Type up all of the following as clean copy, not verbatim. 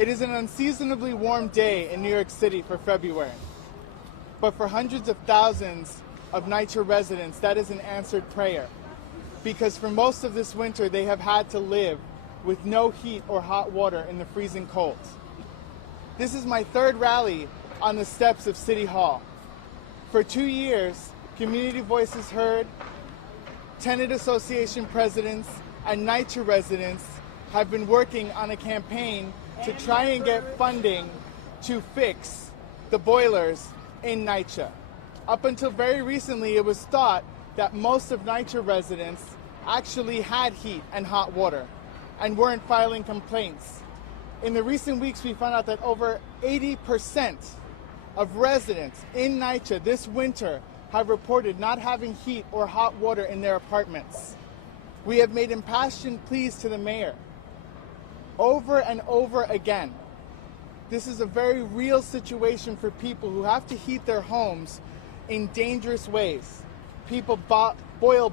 It is an unseasonably warm day in New York City for February. But for hundreds of thousands of NYCHA residents, that is an answered prayer. Because for most of this winter, they have had to live with no heat or hot water in the freezing cold. This is my third rally on the steps of City Hall. For 2 years, community voices heard, tenant association presidents, and NYCHA residents have been working on a campaign to try and get funding to fix the boilers in NYCHA. Up until very recently, it was thought that most of NYCHA residents actually had heat and hot water and weren't filing complaints. In the recent weeks, we found out that over 80% of residents in NYCHA this winter have reported not having heat or hot water in their apartments. We have made impassioned pleas to the mayor over and over again. This is a very real situation for people who have to heat their homes in dangerous ways. People boil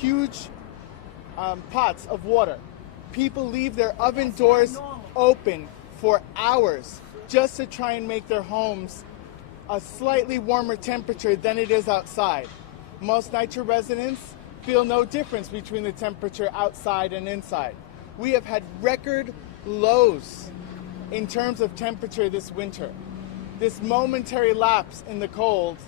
huge pots of water. People leave their oven doors open for hours just to try and make their homes a slightly warmer temperature than it is outside. Most NYCHA residents feel no difference between the temperature outside and inside. We have had record lows in terms of temperature this winter. This momentary lapse in the cold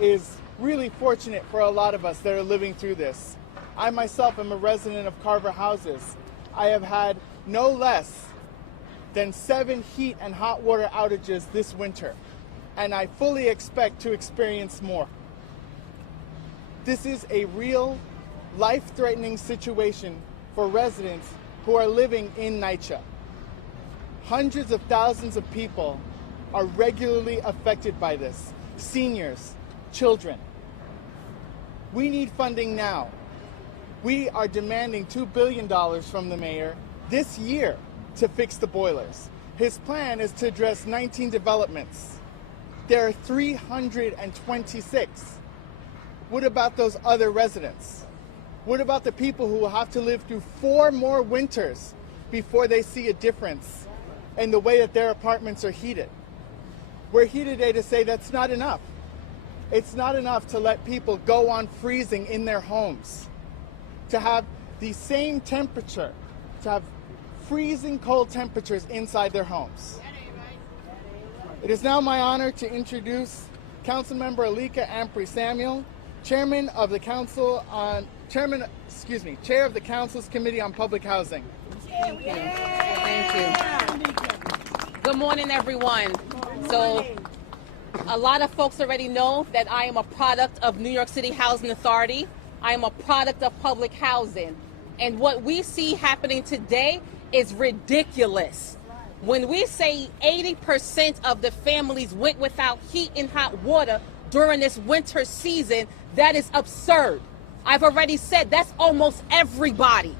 is really fortunate for a lot of us that are living through this. I myself am a resident of Carver Houses. I have had no less than 7 heat and hot water outages this winter, and I fully expect to experience more. This is a real, life-threatening situation for residents who are living in NYCHA. Hundreds of thousands of people are regularly affected by this. Seniors, children. We need funding now. We are demanding $2 billion from the mayor this year to fix the boilers. His plan is to address 19 developments. There are 326. What about those other residents? What about the people who will have to live through 4 more winters before they see a difference in the way that their apartments are heated? We're here today to say that's not enough. It's not enough to let people go on freezing in their homes, to have the same temperature, to have freezing cold temperatures inside their homes. It is now my honor to introduce Councilmember Alika Ampry-Samuel, Chair of the Council's Committee on Public Housing. Thank you. Thank you. Good morning, everyone. So, a lot of folks already know that I am a product of New York City Housing Authority. I am a product of public housing. And what we see happening today is ridiculous. When we say 80% of the families went without heat and hot water during this winter season, that is absurd. I've already said that's almost everybody.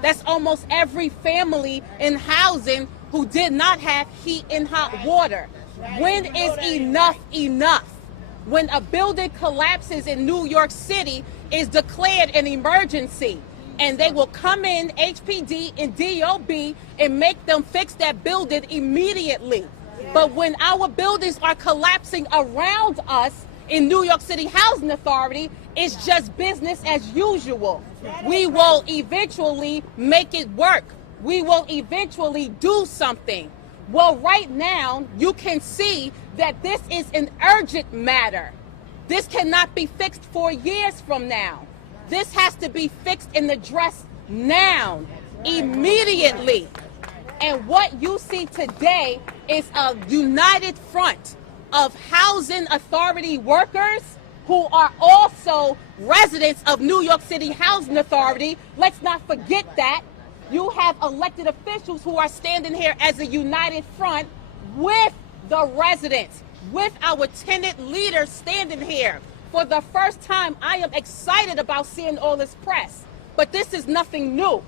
That's almost every family in housing who did not have heat and hot water. When is enough enough? When a building collapses in New York City, is declared an emergency, and they will come in, HPD and DOB, and make them fix that building immediately. But when our buildings are collapsing around us in New York City Housing Authority, it's just business as usual. We will eventually make it work. We will eventually do something. Well, right now, you can see that this is an urgent matter. This cannot be fixed 4 years from now. This has to be fixed and addressed now, immediately. And what you see today is a united front of housing authority workers who are also residents of New York City Housing Authority. Let's not forget that. You have elected officials who are standing here as a united front with the residents, with our tenant leaders standing here. For the first time, I am excited about seeing all this press, but this is nothing new.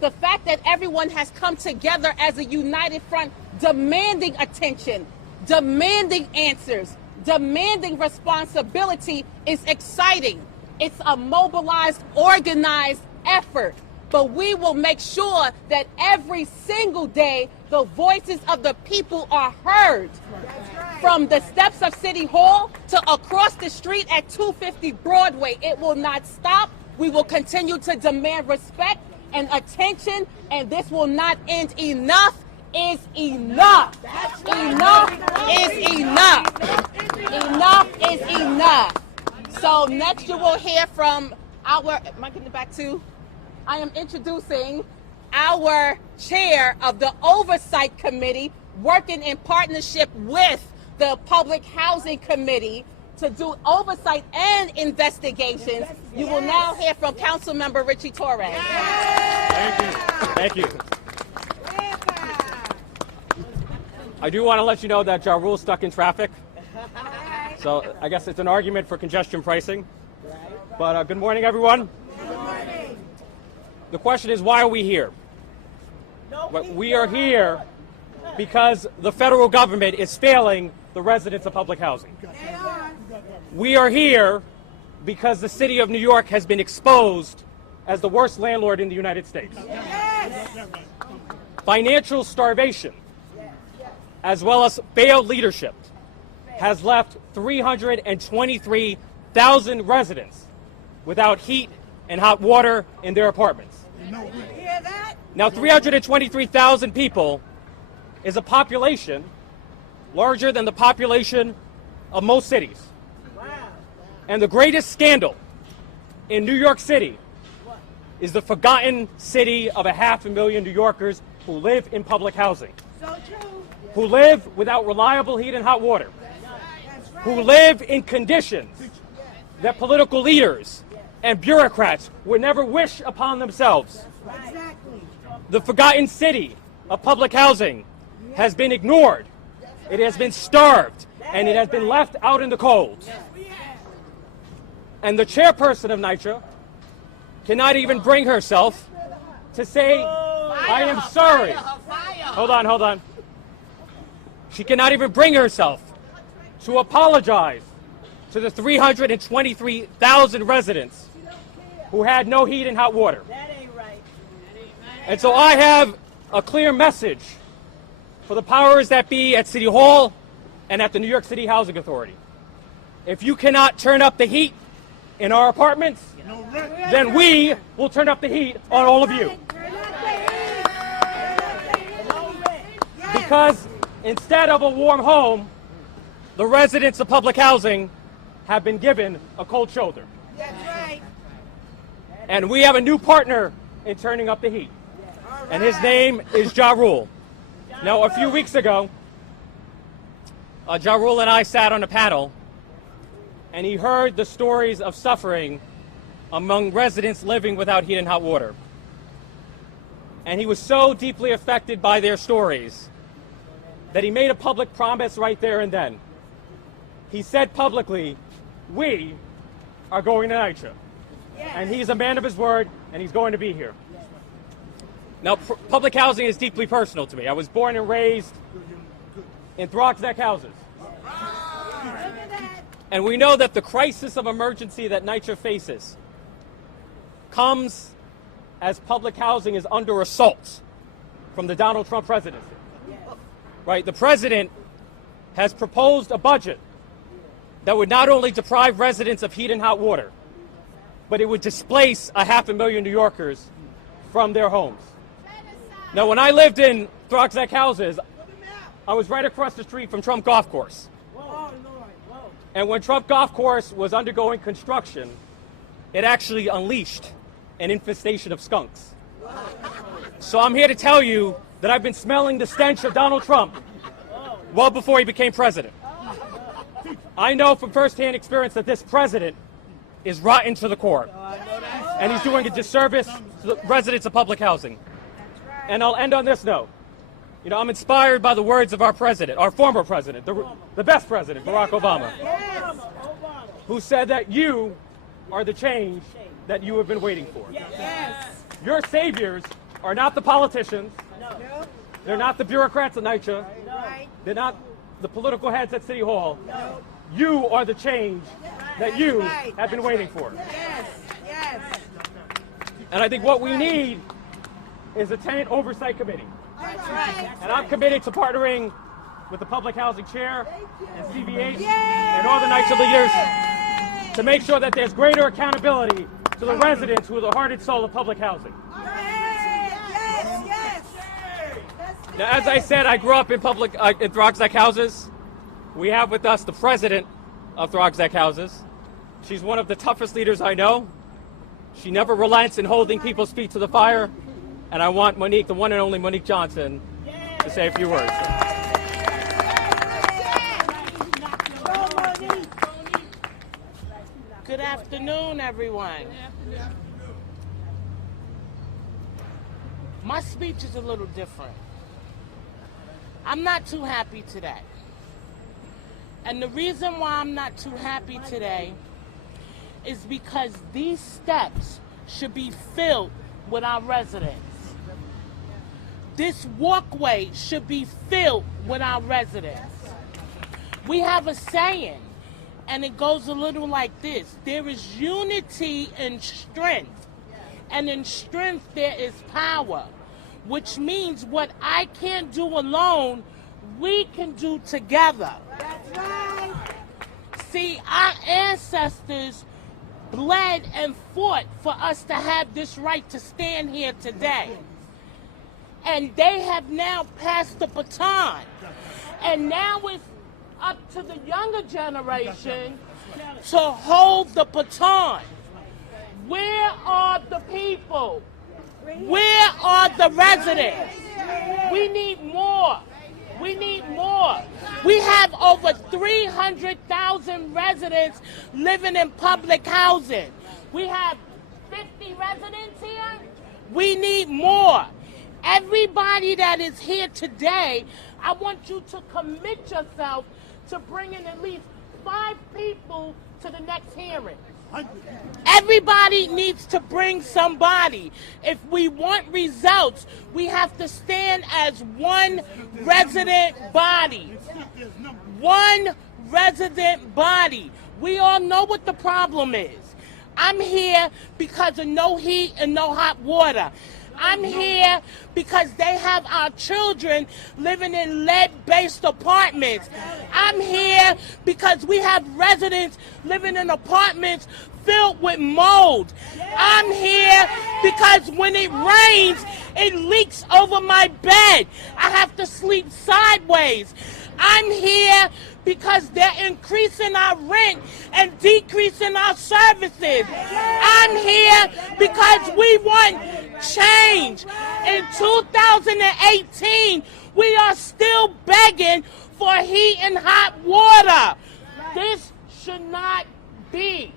The fact that everyone has come together as a united front, demanding attention, demanding answers, demanding responsibility is exciting. It's a mobilized, organized effort. but we will make sure that every single day the voices of the people are heard. From the steps of City Hall to across the street at 250 Broadway. It will not stop. We will continue to demand respect and attention, and this will not end. Enough is enough. Enough is enough. Enough is enough. So next you will hear from our, am I getting it back to? I am introducing our chair of the Oversight Committee, working in partnership with the Public Housing Committee to do oversight and investigations. You will now hear from Councilmember Richie Torres. Thank you. Thank you. I do want to let you know that Ja Rule's stuck in traffic. So I guess it's an argument for congestion pricing. But good morning, everyone. Good morning. The question is, why are we here? We are here because the federal government is failing the residents of public housing. We are here because the city of New York has been exposed as the worst landlord in the United States. Financial starvation, as well as failed leadership, has left 323,000 residents without heat and hot water in their apartments. Now, 323,000 people is a population larger than the population of most cities. And the greatest scandal in New York City is the forgotten city of 500,000 New Yorkers who live in public housing, who live without reliable heat and hot water, who live in conditions that political leaders and bureaucrats would never wish upon themselves. The forgotten city of public housing has been ignored, it has been starved, and it has been left out in the cold. And the chairperson of NYCHA cannot even bring herself to say, I am sorry. Hold on. She cannot even bring herself to apologize to the 323,000 residents who had no heat and hot water. That ain't right. And so I have a clear message for the powers that be at City Hall and at the New York City Housing Authority. If you cannot turn up the heat in our apartments, then we will turn up the heat on all of you. Because instead of a warm home, the residents of public housing have been given a cold shoulder. That's right. And we have a new partner in turning up the heat. And his name is Ja Rule. Now, a few weeks ago, Ja Rule and I sat on a panel, and he heard the stories of suffering among residents living without heat and hot water. And he was so deeply affected by their stories that he made a public promise right there and then. He said publicly, we are going to NYCHA. And he's a man of his word, and he's going to be here. Now, public housing is deeply personal to me. I was born and raised in Throckneck houses. And we know that the crisis of emergency that NYCHA faces comes as public housing is under assault from the Donald Trump presidency. Right? The president has proposed a budget that would not only deprive residents of heat and hot water, but it would displace 500,000 New Yorkers from their homes. Now, when I lived in Throckneck houses, I was right across the street from Trump Golf Course. And when Trump Golf Course was undergoing construction, it actually unleashed an infestation of skunks. So I'm here to tell you that I've been smelling the stench of Donald Trump well before he became president. I know from firsthand experience that this president is rotten to the core. And he's doing a disservice to the residents of public housing. And I'll end on this note. You know, I'm inspired by the words of our president, our former president, the best president, Barack Obama, who said that you are the change that you have been waiting for. Your saviors are not the politicians. They're not the bureaucrats at NYCHA. They're not the political heads at City Hall. You are the change that you have been waiting for. And I think what we need is a tenant oversight committee. That's right. And I'm committed to partnering with the Public Housing Chair and CVH and all the NYCHA leaders to make sure that there's greater accountability to the residents who are the heart and soul of public housing. Yes. Now, as I said, I grew up in Throgzak houses. We have with us the president of Throgzak houses. She's one of the toughest leaders I know. She never relents in holding people's feet to the fire. And I want Monique, the one and only Monique Johnson, to say a few words. Good afternoon, everyone. My speech is a little different. I'm not too happy today. And the reason why I'm not too happy today is because these steps should be filled with our residents. This walkway should be filled with our residents. We have a saying, and it goes a little like this: there is unity in strength, and in strength there is power, which means what I can't do alone, we can do together. That's right. See, our ancestors bled and fought for us to have this right to stand here today. And they have now passed the baton. And now it's up to the younger generation to hold the baton. Where are the people? Where are the residents? We need more. We need more. We have over 300,000 residents living in public housing. We have 50 residents here. We need more. Everybody that is here today, I want you to commit yourself to bringing at least 5 people to the next hearing. Everybody needs to bring somebody. If we want results, we have to stand as one resident body. One resident body. We all know what the problem is. I'm here because of no heat and no hot water. I'm here because they have our children living in lead-based apartments. I'm here because we have residents living in apartments filled with mold. I'm here because when it rains, it leaks over my bed. I have to sleep sideways. I'm here because they're increasing our rent and decreasing our services. I'm here because we want change. In 2018, we are still begging for heat and hot water. This should not be.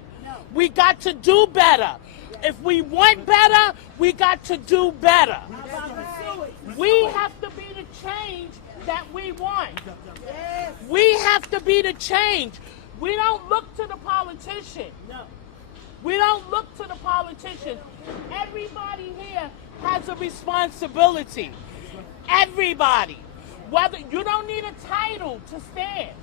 We got to do better. If we want better, we got to do better. We have to be the change that we want. We have to be the change. We don't look to the politician. We don't look to the politician. Everybody here has a responsibility. Everybody. Whether you don't need a title to stand.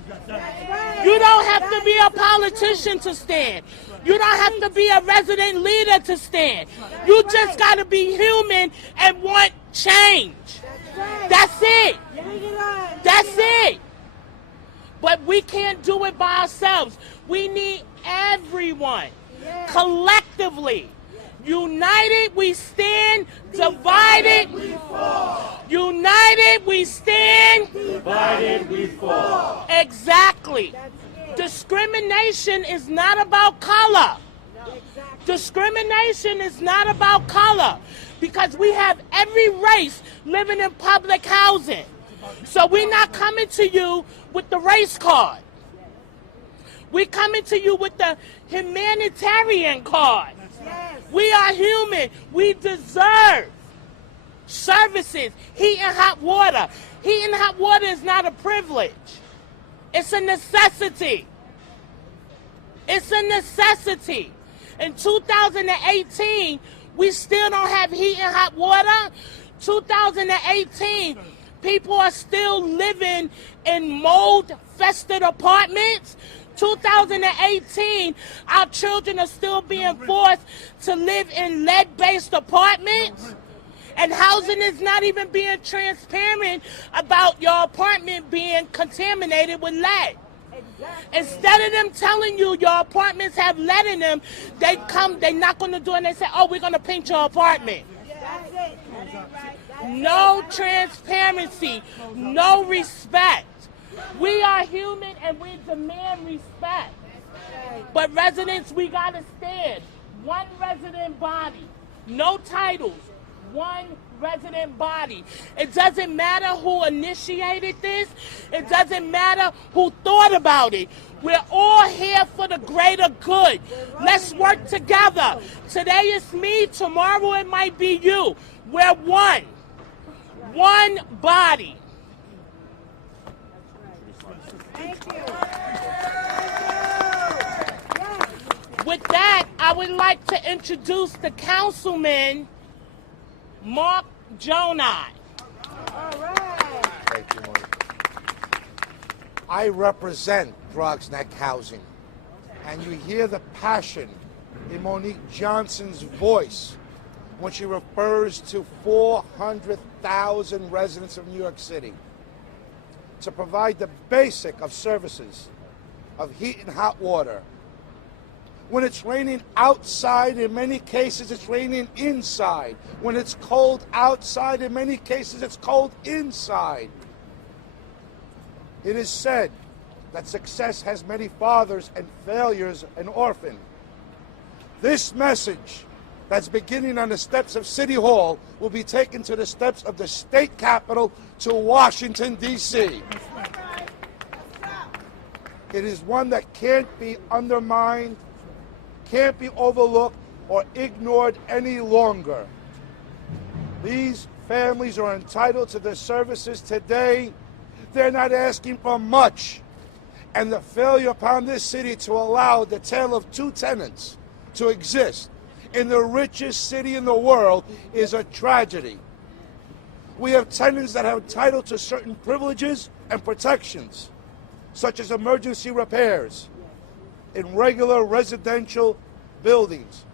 You don't have to be a politician to stand. You don't have to be a resident leader to stand. You just got to be human and want change. That's it. That's it. But we can't do it by ourselves. We need everyone. Collectively. United we stand, divided we fall. United we stand, Divided we fall. Exactly. Discrimination is not about color. Discrimination is not about color because we have every race living in public housing. So we're not coming to you with the race card. We're coming to you with the humanitarian card. We are human. We deserve services, heat and hot water. Heat and hot water is not a privilege. It's a necessity. It's a necessity. In 2018, we still don't have heat and hot water. 2018, people are still living in mold-fested apartments. 2018, our children are still being forced to live in lead-based apartments, and housing is not even being transparent about your apartment being contaminated with lead. Instead of them telling you your apartments have lead in them, they knock on the door and they say, oh, we're going to paint your apartment. No transparency, no respect. We are human and we demand respect. But residents, we gotta stand. One resident body, no titles, one resident body. It doesn't matter who initiated this. It doesn't matter who thought about it. We're all here for the greater good. Let's work together. Today it's me, tomorrow it might be you. We're one. One body. Thank you. With that, I would like to introduce the councilman, Mark Jonai. All right. Thank you, Monique. I represent Drugs Neck Housing, and you hear the passion in Monique Johnson's voice when she refers to 400,000 residents of New York City to provide the basic of services of heat and hot water. When it's raining outside, in many cases it's raining inside. When it's cold outside, in many cases it's cold inside. It is said that success has many fathers and failures an orphan. This message that's beginning on the steps of City Hall will be taken to the steps of the state capitol to Washington, D.C. It is one that can't be undermined, can't be overlooked or ignored any longer. These families are entitled to their services today. They're not asking for much. And the failure upon this city to allow the tale of two tenants to exist in the richest city in the world is a tragedy. We have tenants that have title to certain privileges and protections, such as emergency repairs in regular residential buildings.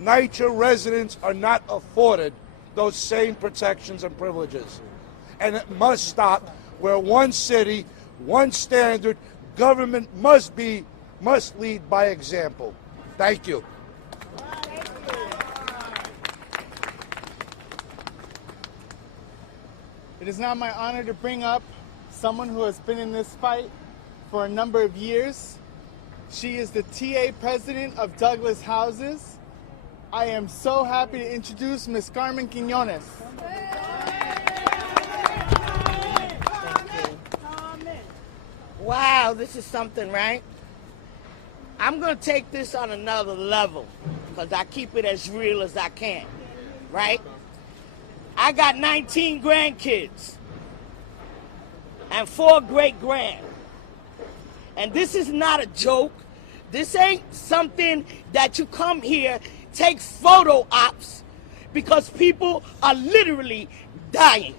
NYCHA residents are not afforded those same protections and privileges. And it must stop where one city, one standard, government must lead by example. Thank you. It is now my honor to bring up someone who has been in this fight for a number of years. She is the TA president of Douglas Houses. I am so happy to introduce Ms. Carmen Quiñones. Wow, this is something, right? I'm going to take this on another level because I keep it as real as I can, right? I got 19 grandkids and 4 great-grand. And this is not a joke. This ain't something that you come here, take photo ops, because people are literally dying.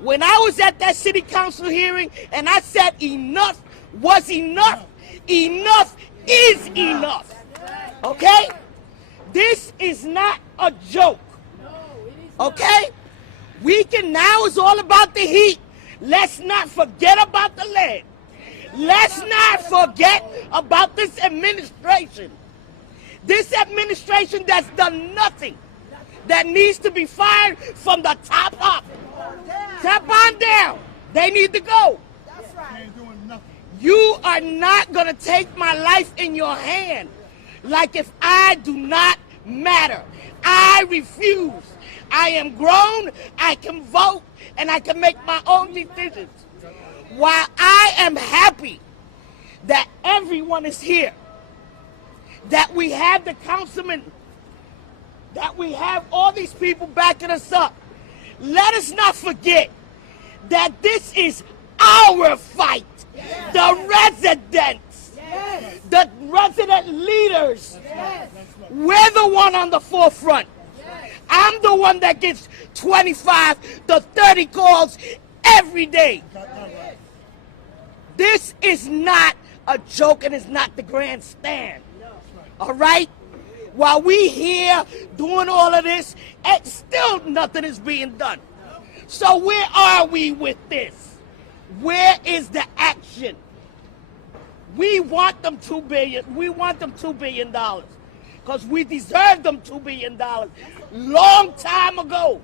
When I was at that city council hearing and I said enough was enough, enough is enough. Okay? This is not a joke. Okay? Now it's all about the heat. Let's not forget about the lead. Let's not forget about this administration. This administration that's done nothing, that needs to be fired from the top up. Top on down. They need to go. That's right. You are not going to take my life in your hand like if I do not matter. I refuse. I am grown, I can vote, and I can make my own decisions. While I am happy that everyone is here, that we have the councilman, that we have all these people backing us up, let us not forget that this is our fight. Yes. The residents, yes. The resident leaders, yes. We're the one on the forefront. I'm the one that gets 25 to 30 calls every day. This is not a joke and it's not the grandstand. All right? While we here doing all of this, and still nothing is being done. So where are we with this? Where is the action? We want them $2 billion. We want them $2 billion because we deserve them $2 billion long time ago.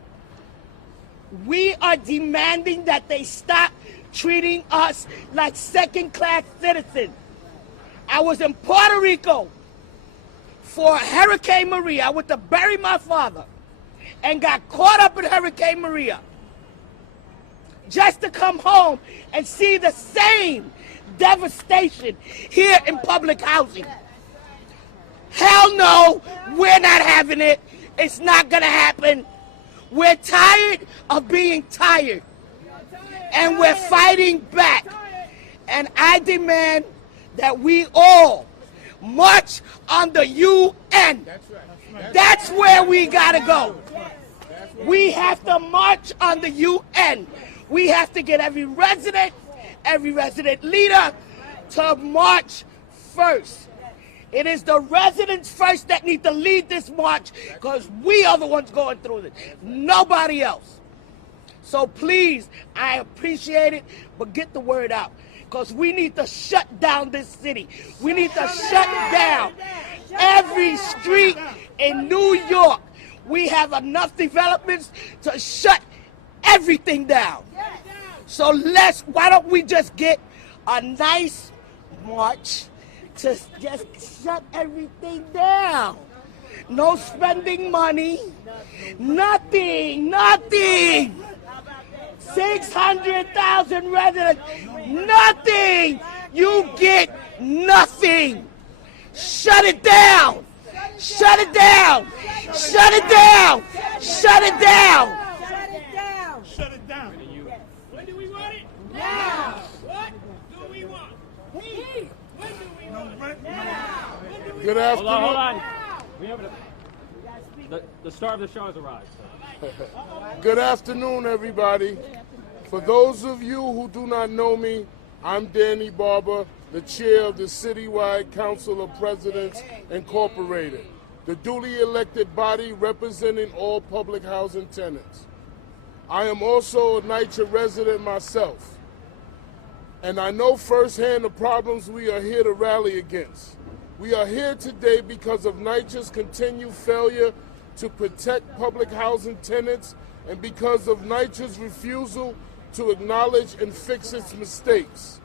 We are demanding that they stop treating us like second-class citizens. I was in Puerto Rico for Hurricane Maria. I went to bury my father and got caught up in Hurricane Maria just to come home and see the same devastation here in public housing. Hell no, we're not having it. It's not gonna happen. We're tired of being tired, and we're fighting back. And I demand that we all march on the UN. That's where we gotta go. We have to march on the UN. We have to get every resident leader to march first. It is the residents first that need to lead this march because we are the ones going through this. Nobody else. So please, I appreciate it, but get the word out because we need to shut down this city. We need to shut down every street in New York. We have enough developments to shut everything down. So why don't we just get a nice march to just shut everything down? No spending money, nothing. 600,000 residents, nothing. You get nothing. Shut it down. Shut it down. Shut it down. Shut it down. Shut it down. When do we want it? Now. What do we want? Heat. When do we want it? Now. When do we Good want afternoon. Hold on. We have the star of the show has arrived. Good afternoon, everybody. For those of you who do not know me, I'm Danny Barber, the chair of the Citywide Council of Presidents Incorporated, the duly elected body representing all public housing tenants. I am also a NYCHA resident myself, and I know firsthand the problems we are here to rally against. We are here today because of NYCHA's continued failure to protect public housing tenants and because of NYCHA's refusal to acknowledge and fix its mistakes.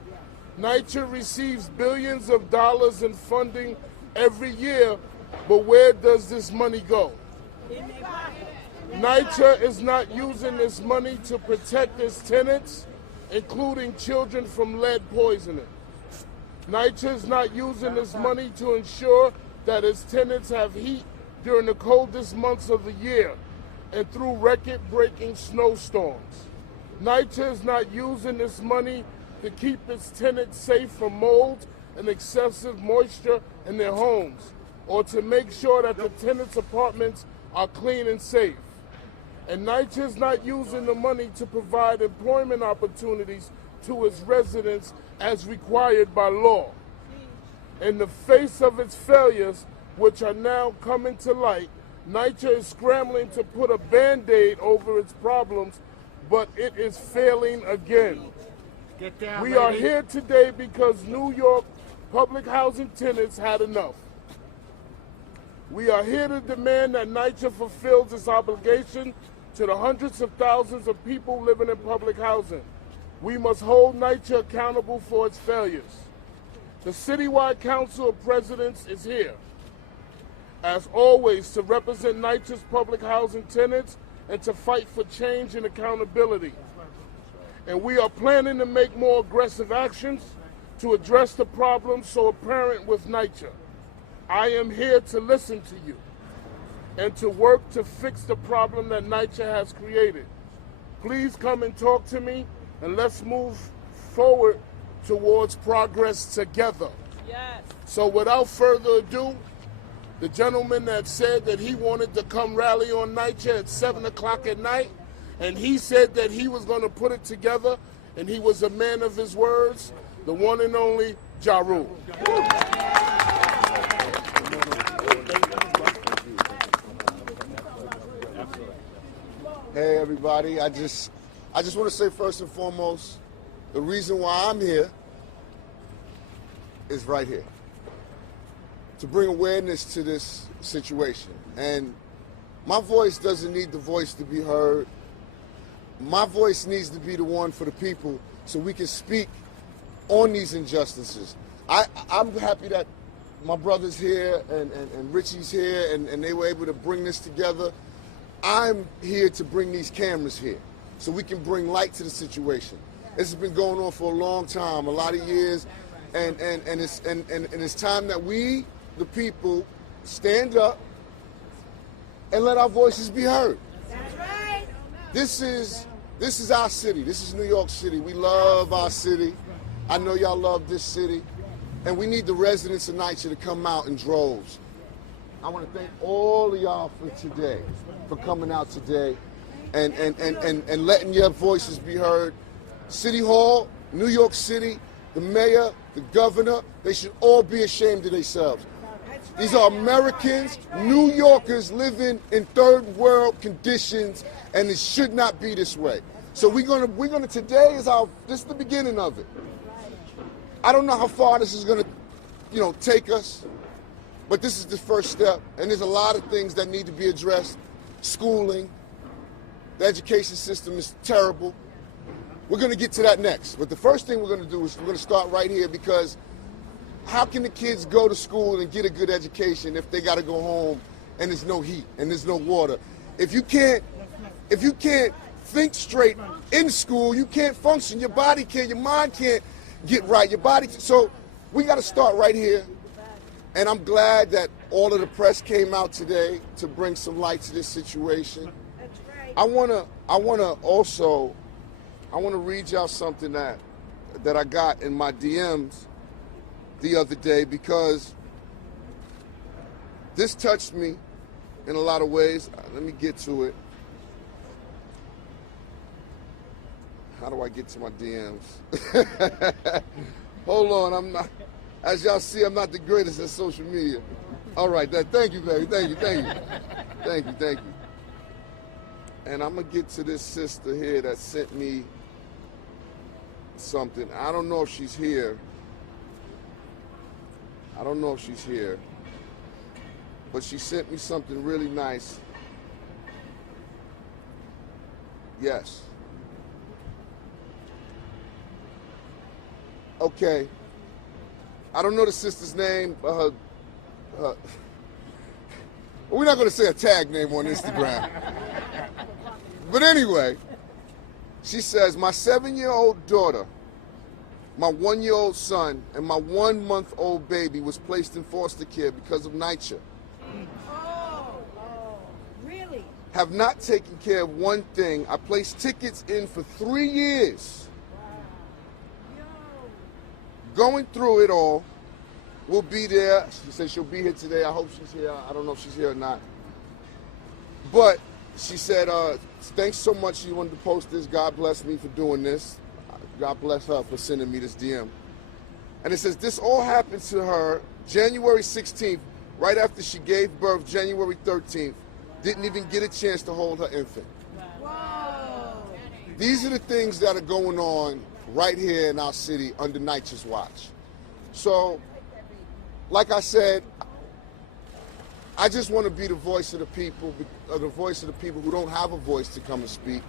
NYCHA receives billions of dollars in funding every year, but where does this money go? NYCHA is not using this money to protect its tenants, including children from lead poisoning. NYCHA is not using this money to ensure that its tenants have heat during the coldest months of the year and through record-breaking snowstorms. NYCHA is not using this money to keep its tenants safe from mold and excessive moisture in their homes, or to make sure that the tenants' apartments are clean and safe. And NYCHA is not using the money to provide employment opportunities to its residents as required by law. In the face of its failures, which are now coming to light, NYCHA is scrambling to put a Band-Aid over its problems, but it is failing again. We are here today because New York public housing tenants had enough. We are here to demand that NYCHA fulfills its obligation to the hundreds of thousands of people living in public housing. We must hold NYCHA accountable for its failures. The Citywide Council of Presidents is here, as always, to represent NYCHA's public housing tenants and to fight for change and accountability. And we are planning to make more aggressive actions to address the problems so apparent with NYCHA. I am here to listen to you and to work to fix the problem that NYCHA has created. Please come and talk to me, and let's move forward towards progress together. Yes. So without further ado, the gentleman that said that he wanted to come rally on NYCHA at 7 o'clock at night, and he said that he was going to put it together, and he was a man of his words, the one and only Ja Rule. Hey everybody, I just want to say first and foremost, the reason why I'm here is right here. To bring awareness to this situation. And my voice doesn't need the voice to be heard. My voice needs to be the one for the people so we can speak on these injustices. I'm happy that my brother's here and Richie's here and they were able to bring this together. I'm here to bring these cameras here so we can bring light to the situation. This has been going on for a long time, a lot of years, and it's time that we, the people, stand up and let our voices be heard. That's right. This is our city. This is New York City. We love our city. I know y'all love this city, and we need the residents of NYCHA to come out in droves. I want to thank all of y'all for today, for coming out today and letting your voices be heard. City Hall, New York City, the mayor, the governor, they should all be ashamed of themselves. These are Americans, New Yorkers living in third world conditions, and it should not be this way. So we're gonna today is this is the beginning of it. I don't know how far this is gonna, take us. But this is the first step, and there's a lot of things that need to be addressed. Schooling, the education system is terrible. We're going to get to that next. But the first thing we're going to do is we're going to start right here, because how can the kids go to school and get a good education if they got to go home and there's no heat and there's no water? If you can't think straight in school, you can't function. Your body can't, your mind can't get right. So we got to start right here. And I'm glad that all of the press came out today to bring some light to this situation. That's right. I wanna read y'all something that I got in my DMs the other day, because this touched me in a lot of ways. Let me get to it. How do I get to my DMs? Hold on, as y'all see, I'm not the greatest at social media. All right, thank you, baby. Thank you. And I'm going to get to this sister here that sent me something. I don't know if she's here. But she sent me something really nice. Yes. Okay. I don't know the sister's name. We're not going to say a tag name on Instagram. But anyway, she says, my 7-year-old daughter, my 1-year-old son, and my 1-month-old baby was placed in foster care because of NYCHA. Oh, really? Have not taken care of one thing. I placed tickets in for 3 years. Going through it all. We'll be there. She said she'll be here today. I hope she's here. I don't know if she's here or not. But she said, thanks so much. You wanted to post this. God bless me for doing this. God bless her for sending me this DM. And it says, this all happened to her January 16th, right after she gave birth January 13th. Didn't even get a chance to hold her infant. Whoa. These are the things that are going on right here in our city under NYCHA's watch. So, like I said, I just want to be the voice of the people, who don't have a voice to come and speak.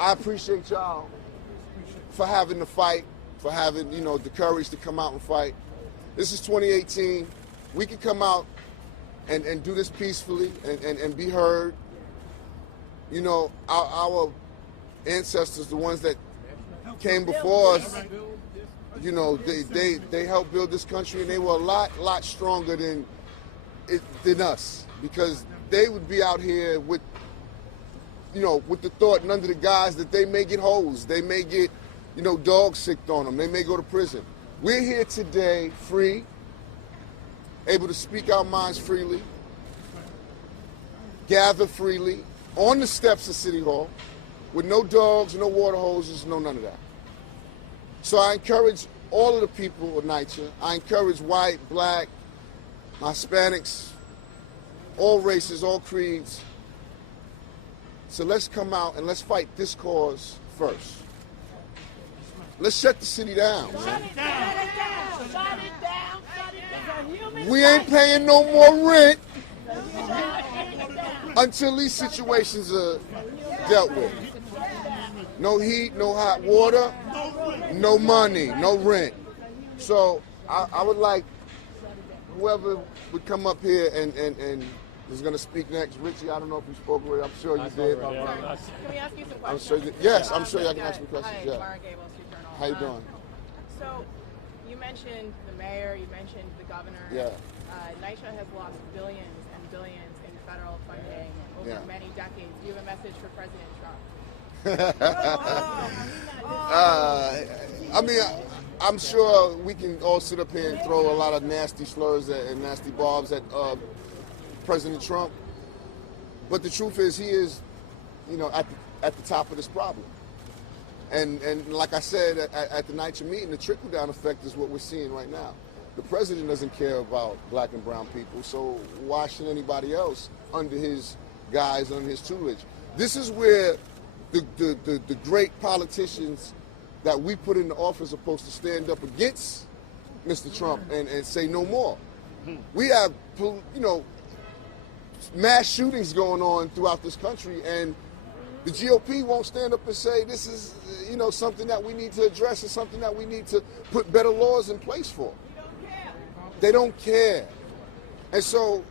I appreciate y'all for having the fight, for having, the courage to come out and fight. This is 2018. We can come out and do this peacefully and be heard. Our ancestors, the ones that came before us, they helped build this country, and they were a lot stronger than us, because they would be out here with the thought and under the guise that they may get hosed, they may get, dog sicked on them, they may go to prison. We're here today free, able to speak our minds freely, gather freely, on the steps of City Hall, with no dogs, no water hoses, no none of that. So I encourage all of the people of NYCHA. I encourage white, black, Hispanics, all races, all creeds. So let's come out and let's fight this cause first. Let's shut the city down, man. Shut it down. Shut it down. We ain't paying no more rent until these situations are dealt with. No heat, no hot water, no money, no rent. So I would like whoever would come up here and is going to speak next. Richie, I don't know if you spoke already. I'm sure you did. Can we ask you some questions? I'm sure yes, I'm sure y'all can ask me questions. Hi, Yeah. Mara Gay, Wall Street Journal. How you doing? So, you mentioned the mayor, you mentioned the governor. Yeah. NYCHA has lost billions and billions in federal funding over many decades. Do you have a message for President Trump? I mean, I'm sure we can all sit up here and throw a lot of nasty slurs and nasty barbs at President Trump, but the truth is he is, at the top of this problem. And like I said at the NYCHA meeting, the trickle-down effect is what we're seeing right now. The president doesn't care about black and brown people, so why should anybody else under his guise, under his tutelage? This is where the great politicians that we put in the office are supposed to stand up against Mr. Trump and say no more. We have, mass shootings going on throughout this country, and the GOP won't stand up and say this is, something that we need to address and something that we need to put better laws in place for. They don't care. And so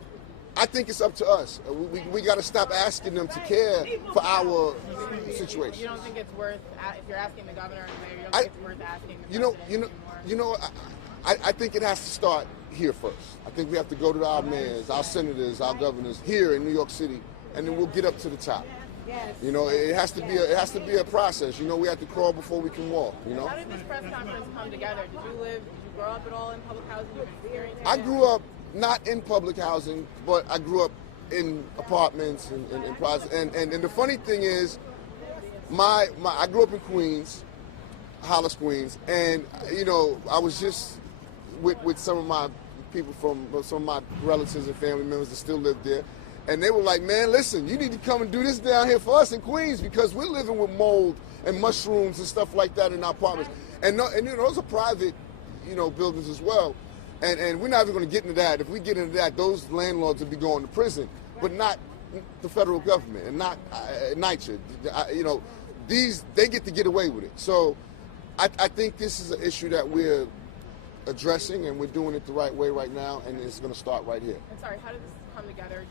I think it's up to us. We got to stop asking them to care for our situation. You don't think it's worth, if you're asking the governor and the mayor, you don't think it's worth asking the president I think it has to start here first. I think we have to go to our mayors, our senators, our governors here in New York City, and then we'll get up to the top. Yes. It has to be a process. We have to crawl before we can walk. How did this press conference come together? Did you grow up at all in public housing? You've experienced it? I grew up not in public housing, but I grew up in apartments and plaza. And the funny thing is, I grew up in Queens, Hollis, Queens, and I was just with some of my people some of my relatives and family members that still live there. And they were like, man, listen, you need to come and do this down here for us in Queens because we're living with mold and mushrooms and stuff like that in our apartments. And those are private, buildings as well. And we're not even going to get into that. If we get into that, those landlords will be going to prison, but not the federal government and not NYCHA. They get to get away with it. So I think this is an issue that we're addressing, and we're doing it the right way right now, and it's going to start right here. I'm sorry, how did this come together?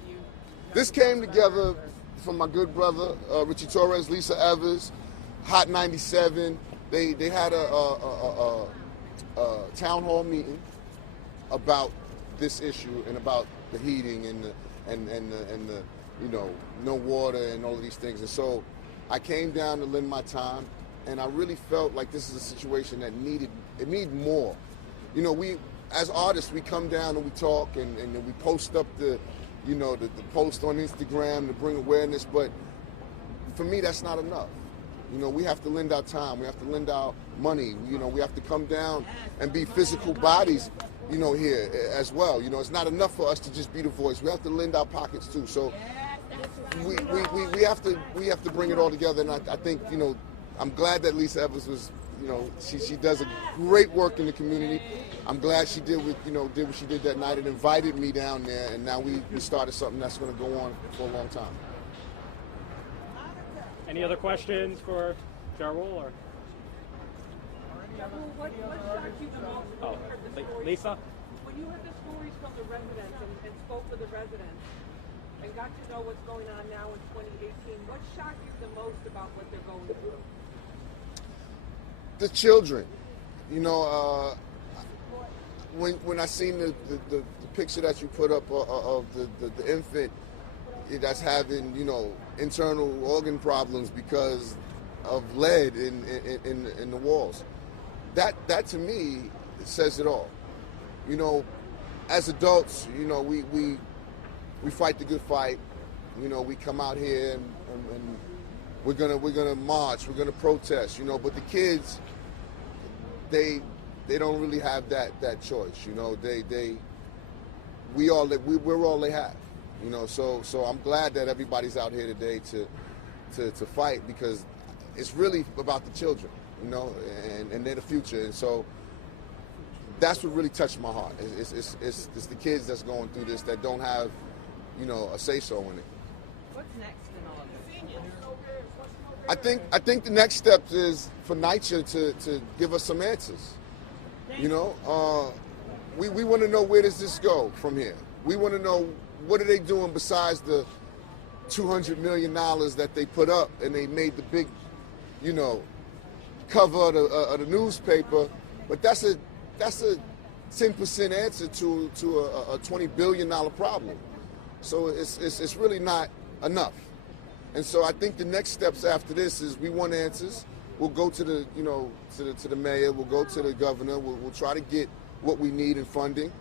This came together from my good brother, Richie Torres, Lisa Evers, Hot 97. They had a town hall meeting about this issue and about the heating and the no water and all of these things. And so I came down to lend my time, and I really felt like this is a situation that needed more. We as artists, we come down and we talk and we post up the post on Instagram to bring awareness, but for me, that's not enough. We have to lend our time, we have to lend our money, we have to come down and be physical bodies, here as well. It's not enough for us to just be the voice. We have to lend our pockets too. So we have to bring it all together, and I think, I'm glad that Lisa Evers was, she does a great work in the community. I'm glad she did what she did that night and invited me down there, and now we started something that's going to go on for a long time. Any other questions for Jarul or? What shocked you the most when you heard the stories? Lisa? When you heard the stories from the residents and spoke with the residents and got to know what's going on now in 2018, what shocked you the most about what they're going through? The children, when I seen the picture that you put up of the infant that's having internal organ problems because of lead in the walls, that to me says it all. As adults, we fight the good fight. We come out here and we're gonna march, we're gonna protest. But the kids, they they don't really have that choice. You know, we're all they have. You know, so I'm glad that everybody's out here today to fight, because it's really about the children, you know, and they're the future. And so that's what really touched my heart. It's the kids that's going through this that don't have, you know, a say-so in it. What's next in all of this? I think the next step is for NYCHA to give us some answers. You know, we want to know, where does this go from here? We want to know, what are they doing besides the $200 million that they put up and they made the big, you know, cover of the newspaper. But that's a 10% answer to a $20 billion problem. So it's really not enough. And so I think the next steps after this is, we want answers. We'll go to the, you know, to the mayor. We'll go to the governor. We'll try to get what we need in funding.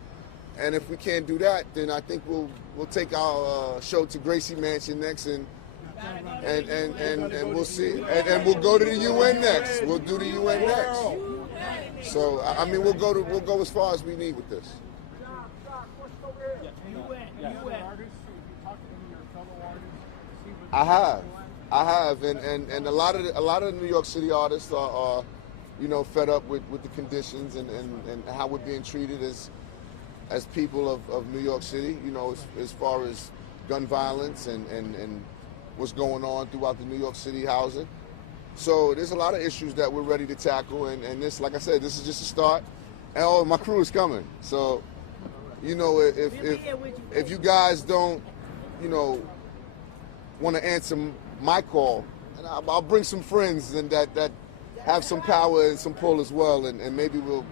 And if we can't do that, then I think we'll take our show to Gracie Mansion next, and we'll see. And we'll go to the UN next. We'll do the UN next. So I mean, we'll go as far as we need with this. I have, and a lot of the New York City artists are you know, fed up with the conditions and how we're being treated as people of New York City, you know, as far as gun violence and what's going on throughout the New York City housing. So there's a lot of issues that we're ready to tackle, and this, like I said, this is just a start. And oh, my crew is coming. So, you know, if you guys don't, you know, want to answer my call, and I'll bring some friends and that have some power and some pull as well, and maybe we'll,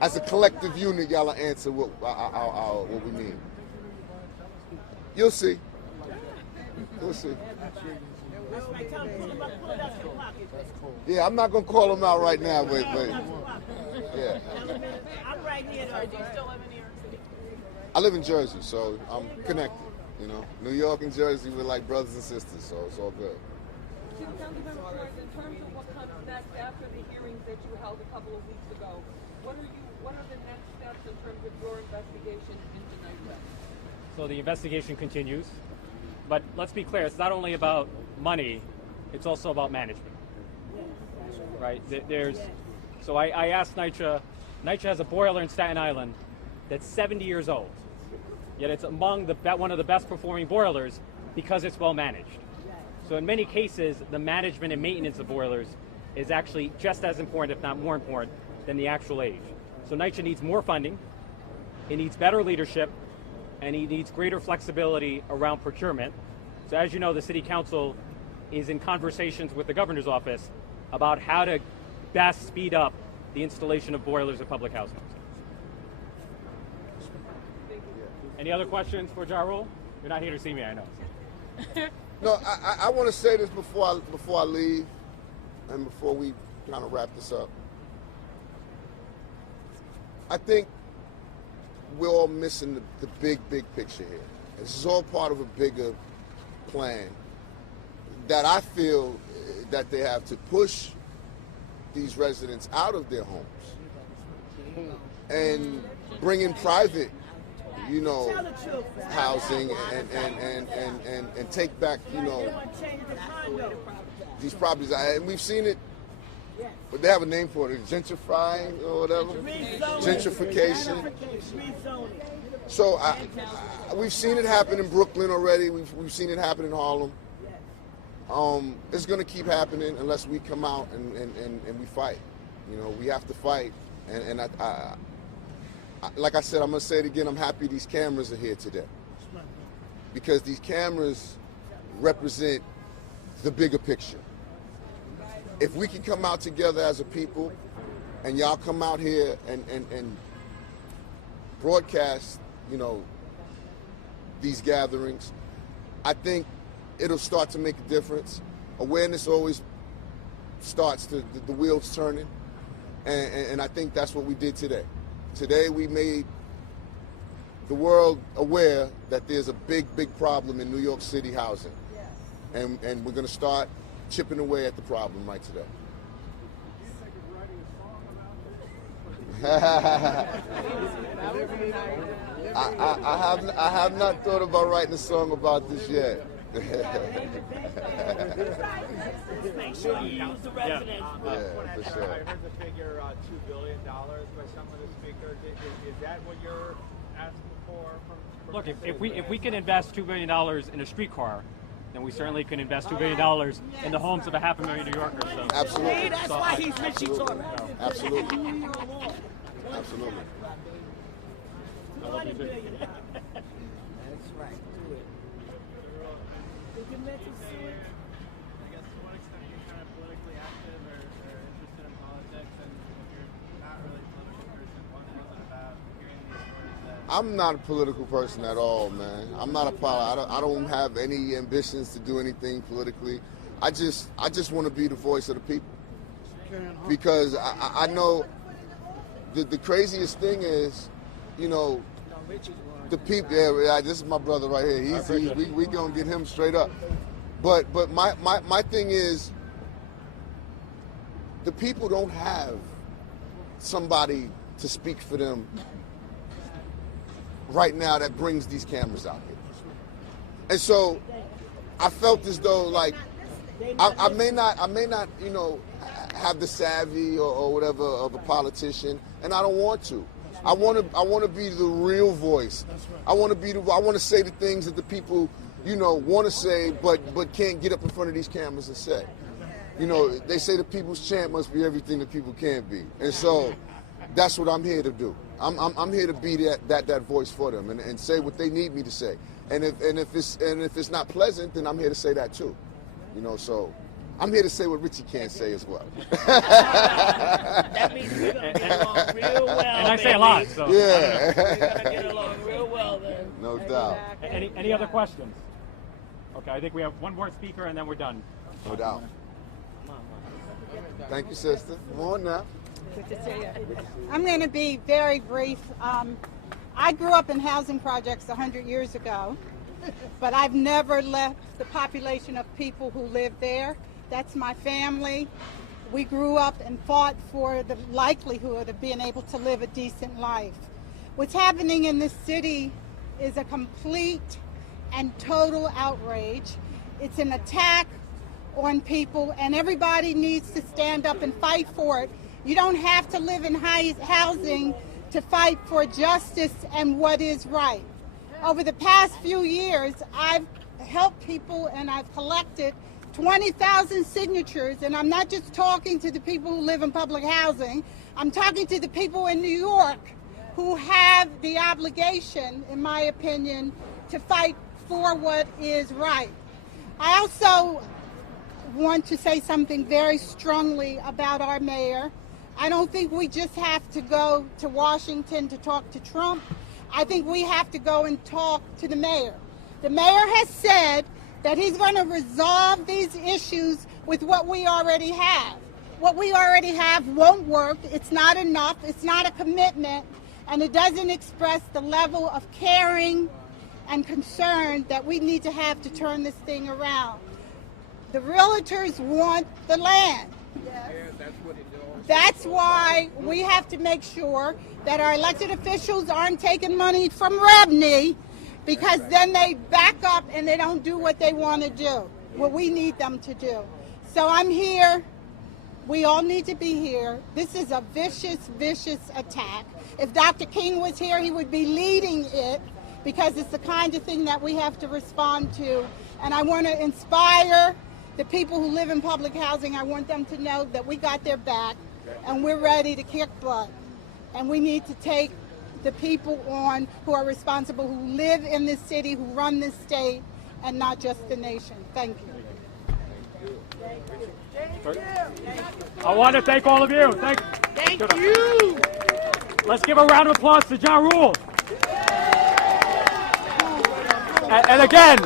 as a collective unit, y'all will answer what we need. You'll see. We'll see. Yeah, I'm not gonna call them out right now, but yeah. I'm right here. Do you still live in New York City? I live in Jersey, so I'm connected. You know, New York and Jersey, we're like brothers and sisters, so it's all good. Councilmember Flores, in terms of what comes next after the hearings that you held a couple of weeks ago, what are the next steps in terms of your investigation into NYCHA? So the investigation continues, but let's be clear, it's not only about money, it's also about management, right? So I asked NYCHA has a boiler in Staten Island that's 70 years old, yet it's among one of the best performing boilers because it's well managed. So in many cases, the management and maintenance of boilers is actually just as important, if not more important, than the actual age. So NYCHA needs more funding, it needs better leadership, and it needs greater flexibility around procurement. So as you know, the City Council is in conversations with the Governor's Office about how to best speed up the installation of boilers in public housing. Any other questions for Ja Rule? You're not here to see me, I know. No, I want to say this before I leave, and before we kind of wrap this up. I think we're all missing the big picture here. This is all part of a bigger plan that I feel that they have to push these residents out of their homes and bring in private, you know, housing and take back, you know, these properties. And we've seen it, but they have a name for it, gentrifying or whatever. Gentrification. So we've seen it happen in Brooklyn already. We've seen it happen in Harlem. It's going to keep happening unless we come out and we fight. You know, we have to fight. And I like I said, I'm going to say it again, I'm happy these cameras are here today. Because these cameras represent the bigger picture. If we can come out together as a people, and y'all come out here and broadcast, you know, these gatherings, I think it'll start to make a difference. Awareness always starts the wheels turning, and I think that's what we did today. Today we made the world aware that there's a big problem in New York City housing, and we're going to start chipping away at the problem right today. I have not thought about writing a song about this yet. Make sure you use the residents. Yeah, for sure. I heard the figure $2 billion by some of the speakers. Is that what you're asking for? Look, if we can invest $2 billion in a streetcar, then we certainly can invest $2 billion in the homes of 500,000 New Yorkers. So. Absolutely. That's why he's Richie Torres. Absolutely. Absolutely. That's right. Do it. Did you mention suicide? I guess to what extent you're kind of politically active or interested in politics, and if you're not really a political person, what was it about hearing these stories that... I'm not a political person at all, man. I'm not I don't have any ambitions to do anything politically. I just want to be the voice of the people. Because I know the craziest thing is, you know, the people. Yeah, this is my brother right here. We gonna get him straight up. But my thing is, the people don't have somebody to speak for them right now that brings these cameras out here. And so I felt as though, like, I may not, you know, have the savvy or whatever of a politician, and I don't want to. I want to be the real voice. I want to say the things that the people, you know, want to say, but can't get up in front of these cameras and say. You know, they say the people's champ must be everything that people can't be, and so that's what I'm here to do. I'm here to be that voice for them and say what they need me to say. And if it's not pleasant, then I'm here to say that too. You know, so I'm here to say what Richie can't say as well. That means we're gonna get along real well. And I say a lot, so. Yeah. We're gonna get along real well then. No doubt. Any other questions? Okay, I think we have one more speaker and then we're done. No doubt. Thank you, sister. Come on now. I'm going to be very brief. I grew up in housing projects 100 years ago, but I've never left the population of people who live there. That's my family. We grew up and fought for the likelihood of being able to live a decent life. What's happening in this city is a complete and total outrage. It's an attack on people, and everybody needs to stand up and fight for it. You don't have to live in housing to fight for justice and what is right. Over the past few years, I've helped people and I've collected 20,000 signatures, and I'm not just talking to the people who live in public housing, I'm talking to the people in New York who have the obligation, in my opinion, to fight for what is right. I also want to say something very strongly about our mayor. I don't think we just have to go to Washington to talk to Trump. I think we have to go and talk to the mayor. The mayor has said that he's going to resolve these issues with what we already have. What we already have won't work. It's not enough. It's not a commitment. And it doesn't express the level of caring and concern that we need to have to turn this thing around. The realtors want the land. Yes. That's why we have to make sure that our elected officials aren't taking money from revenue, because then they back up and they don't do what they want to do, what we need them to do. So I'm here. We all need to be here. This is a vicious, vicious attack. If Dr. King was here, he would be leading it, because it's the kind of thing that we have to respond to. And I want to inspire the people who live in public housing. I want them to know that we got their back and we're ready to kick butt. And we need to take the people on who are responsible, who live in this city, who run this state, and not just the nation. Thank you. I want to thank all of you. Thank you. Let's give a round of applause to John Rule. And again,